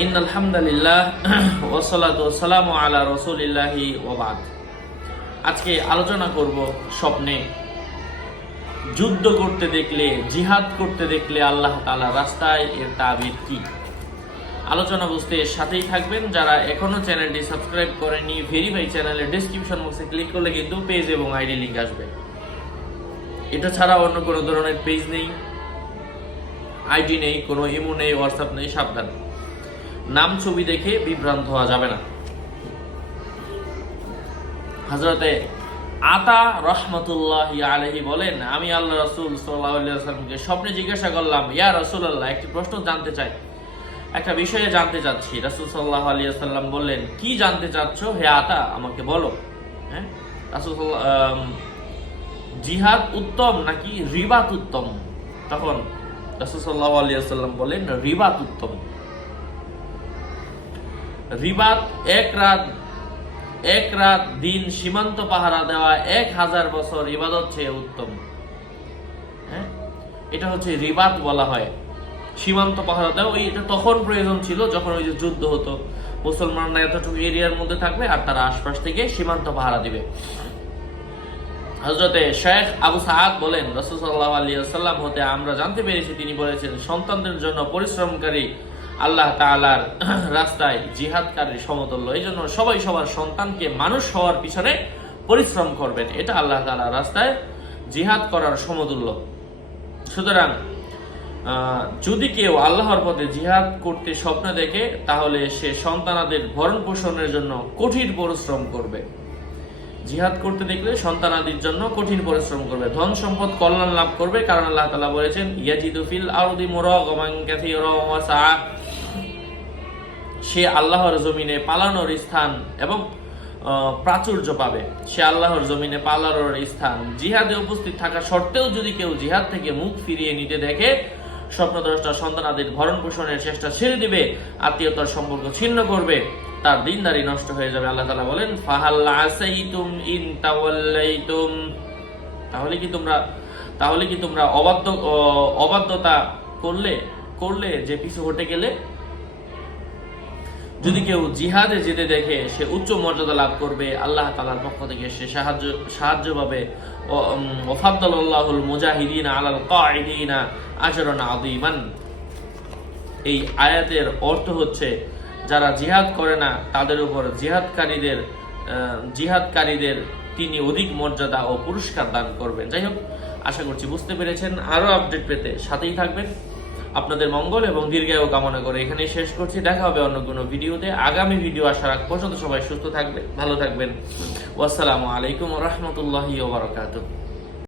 In আলহামদুলিল্লাহ ওসলাত ওসালাম আলা রসুলিল্লাহি ওবাদ আজকে আলোচনা করব স্বপ্নে। যুদ্ধ করতে দেখলে, জিহাদ করতে দেখলে আল্লাহ তালা রাস্তায় এর তাবির কি? আলোচনা বুঝতে সাথেই থাকবেন। যারা এখনও চ্যানেলটি সাবস্ক্রাইব করেনি ভেরিফাই চ্যানেলের ডিসক্রিপশন বক্সে ক্লিক করলে কিন্তু পেজ এবং আইডি লিঙ্ক আসবে। এটা ছাড়া অন্য কোনো ধরনের পেজ নেই। আইডি নেই, কোনো ইমো নেই হোয়াটসঅ্যাপ নেই, সাবধান। নাম ছবি দেখে বিভ্রান্ত হওয়া যাবে না। হজরতে আতা রহমতুল্লাহ আলহি বলেন, আমি আল্লাহ রসুল সাল্লাহামকে স্বপ্নে জিজ্ঞাসা করলাম, ইয়া রসুল আল্লাহ একটি প্রশ্ন জানতে চাই। একটা বিষয়ে জানতে চাচ্ছি। রাসুল সাল্লাহ আলিয়া সাল্লাম বললেন, কি জানতে চাচ্ছ? হে আতা, আমাকে বলো। হ্যাঁ? রাসুল জিহাদ উত্তম নাকি রিবাত উত্তম? তখন রাসুল সাল্লাহ আলিয়া সাল্লাম বলেন রিবাত উত্তম। রিবাত এক রাত এক রাত দিন সীমান্ত পাহারা দেওয়া এক হাজার বছর ইবাদত চেয়ে উত্তম। হ্যাঁ? এটা হচ্ছে রিবাত বলা হয়। সীমান্ত পাহারা দেওয়া, ওই এটা তখন প্রয়োজন ছিল যখন ওই যে যুদ্ধ হতো। মুসলমানরা এতটুকু এরিয়ার মধ্যে থাকবে আর তারা আশপাশ থেকে সীমান্ত পাহারা দিবে। হজরতে শেখ আবু সাহাদ বলেন রসুল্লাহ আলী সাল্লাম হতে আমরা জানতে পেরেছি, তিনি বলেছেন, সন্তানদের জন্য পরিশ্রমকারী আল্লাহ তালার রাস্তায় জিহাদকারী সমতুল্য। এই জন্য সবাই সবার সন্তানকে মানুষ হওয়ার পিছনে পরিশ্রম করবেন। এটা আল্লাহ তালা রাস্তায় জিহাদ করার সমতুল্য। সুতরাং যদি কেউ আল্লাহর পথে জিহাদ করতে স্বপ্ন দেখে, তাহলে সে সন্তানাদের ভরণ পোষণের জন্য কঠিন পরিশ্রম করবে। জিহাদ করতে দেখলে সন্তানাদির জন্য কঠিন পরিশ্রম করবে। ধন সম্পদ কল্যাণ লাভ করবে, কারণ আল্লাহ তালা বলেছেন ইয়াজিদুফিল আরদি ওয়া সাআ। সে আল্লাহর জমিনে পালানোর স্থান এবং প্রাচুর্য পাবে। সে আল্লাহর জমিনে পালানোর স্থান। জিহাদে উপস্থিত থাকা সত্ত্বেও যদি কেউ জিহাদ থেকে মুখ ফিরিয়ে নিতে দেখে, স্বপ্নদ্রষ্টা সন্তানাদের ভরণ পোষণের চেষ্টা ছেড়ে দিবে, আত্মীয়তার সম্পর্ক ছিন্ন করবে, তার দিনদারি নষ্ট হয়ে যাবে। আল্লাহ তালা বলেন ফাহাল্লা আসাইতুম ইন তাওয়াল্লাইতুম। তাহলে কি তোমরা, তাহলে কি তোমরা অবাধ্য অবাধ্যতা করলে করলে যে পিছু হটে গেলে? যদি কেউ জিহাদে যেতে দেখে সে উচ্চ মর্যাদা লাভ করবে, আল্লাহ তালার পক্ষ থেকে সে সাহায্য সাহায্য পাবে। মুজাহিদিন আলাল আচরণ আদিমান এই আয়াতের অর্থ হচ্ছে, যারা জিহাদ করে না, তাদের উপর জিহাদকারীদের জিহাদকারীদের তিনি অধিক মর্যাদা ও পুরস্কার দান করবেন। যাই হোক, আশা করছি বুঝতে পেরেছেন। আরও আপডেট পেতে সাথেই থাকবেন। আপনাদের মঙ্গল এবং দীর্ঘায়ু কামনা করে এখানেই শেষ করছি। দেখা হবে অন্য কোনো ভিডিওতে। আগামী ভিডিও আসার আগ পর্যন্ত সবাই সুস্থ থাকবেন, ভালো থাকবেন। ওয়াসালামু আলাইকুম রহমতুল্লাহ ওবরাকাতুহ